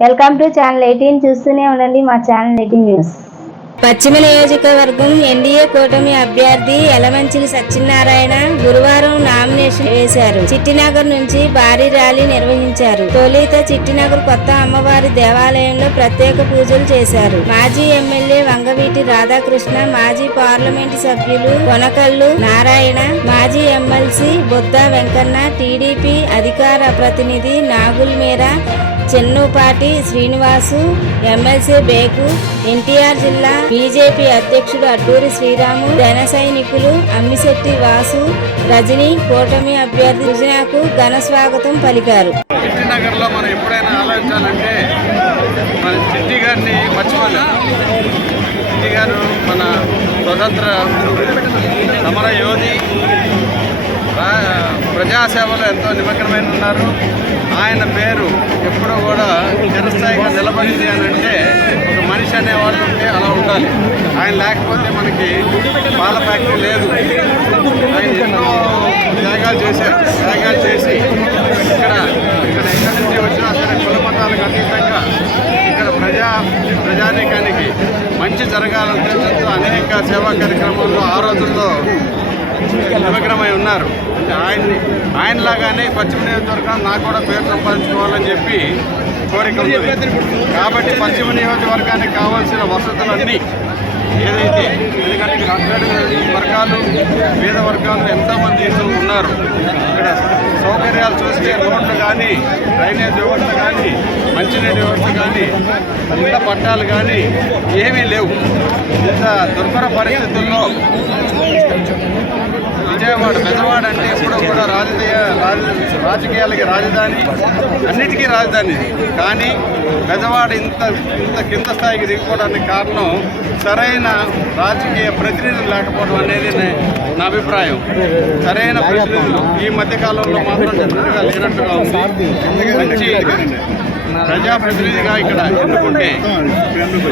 Welcome to channel eighteen. చూస్తూనే ఉండండి మా ఛానల్ ఎయిటీన్ న్యూస్. పశ్చిమ నియోజకవర్గం ఎన్డీఏ కూటమి అభ్యర్థి ఎలమంచిలి సత్యనారాయణ గురువారం నామినేషన్ వేశారు. చిట్టినగర్ నుంచి భారీ ర్యాలీ నిర్వహించారు. తొలిత చిట్టినగర్ కొత్త అమ్మవారి దేవాలయంలో ప్రత్యేక పూజలు చేశారు. మాజీ ఎమ్మెల్యే వంగవీటి రాధాకృష్ణ మాజీ పార్లమెంటు సభ్యులు కొనకల్లు నారాయణ మాజీ ఎమ్మెల్సీ బుద్ధ వెంకన్న టీడీపీ అధికార ప్రతినిధి నాగుల్ మీరా చెన్నుపాటి శ్రీనివాసు ఎమ్మెల్సీ బేకు ఎన్టీఆర్ జిల్లా బీజేపీ అధ్యక్షుడు అడ్డూరి శ్రీరాము జన సైనికులు అమ్మిశెట్టి వాసు రజని కూటమి అభ్యర్థి సుజనాకు ఘన స్వాగతం పలికారు. నగర్లో మనం ఎప్పుడైనా ఆలోచించాలంటే మన చిట్టి గారిని చిట్టి గారు మన స్వతంత్ర సమర యోధి ప్రజాసేవలో ఎంతో నిమగ్నమైన ఉన్నారు ఆయన పేరు ఎప్పుడు చిరస్థాయిగా నిలబడింది అని అంటే ఒక మనిషి అనేవాళ్ళు ఉంటే అలా ఉండాలి. ఆయన లేకపోతే మనకి పాల ఫ్యాక్టరీ లేదు. ఆయన ఎన్నో త్యాగాలు చేశారు. త్యాగాలు చేసి ఇక్కడ ఇక్కడ ఎక్కడి నుంచి వచ్చినా సరే కుల మతాలకు అతీతంగా ఇక్కడ ప్రజా ప్రజానీకానికి మంచి జరగాలంటే అనేక సేవా కార్యక్రమాల్లో ఆ రోజుల్లో నిమగ్నమై ఉన్నారు. అంటే ఆయన్ని ఆయనలాగానే పశ్చిమ నియోజకవర్గం నాకు కూడా పేరు సంపాదించుకోవాలని చెప్పి కోరిక ఉంది. కాబట్టి పశ్చిమ నియోజకవర్గానికి కావాల్సిన వసతులన్నీ ఏదైతే ఎందుకంటే ఇక్కడ వర్గాలు పేద వర్గాలు ఎంతోమంది ఉన్నారు ఇక్కడ సౌకర్యాలు చూస్తే రోడ్లు కానీ డ్రైనేజ్ వ్యవస్థ కానీ మంచినీటి వ్యవస్థ కానీ ఇళ్ళ పట్టాలు కానీ ఏమీ లేవు. ఇంత దుర్భర పరిస్థితుల్లో విజయవాడ పెద్దవాడ అంటే ఎప్పుడూ కూడా రాజకీయ రాజ- రాజకీయాలకి రాజధాని అన్నిటికీ రాజధాని. కానీ పెద్దవాడ ఇంత ఇంత కింద స్థాయికి దిగిపోవడానికి కారణం సరైన రాజకీయ ప్రతినిధులు లేకపోవడం అనేది నే- అభిప్రాయం. సరైన ప్రతినిధులు ఈ మధ్య కాలంలో మాత్రం డెఫినెట్గా లేనట్టుగా ఉంది. మంచి ప్రజాప్రతినిధిగా ఇక్కడ ఎన్నుకుంటే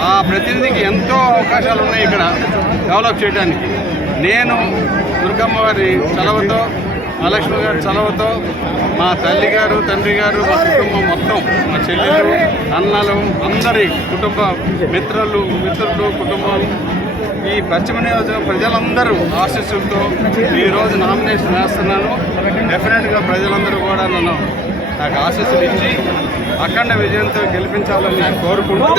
ఆ ప్రతినిధికి ఎంతో అవకాశాలు ఉన్నాయి ఇక్కడ డెవలప్ చేయడానికి. నేను దుర్గమ్మ వారి చలవతో మహాలక్ష్మి గారి చలవతో మా తల్లి గారు తండ్రి గారు మా కుటుంబం మొత్తం మా చెల్లెలు అన్నలు అందరి కుటుంబ మిత్రులు మిత్రులు కుటుంబం ఈ పశ్చిమ నియోజకవర్గం ప్రజలందరూ ఆశీస్సులతో ఈరోజు నామినేషన్ వేస్తున్నాను. డెఫినెట్గా ప్రజలందరూ కూడా నన్ను నాకు ఆశీస్సులు ఇచ్చి అఖండ విజయంతో గెలిపించాలని కోరుకుంటూ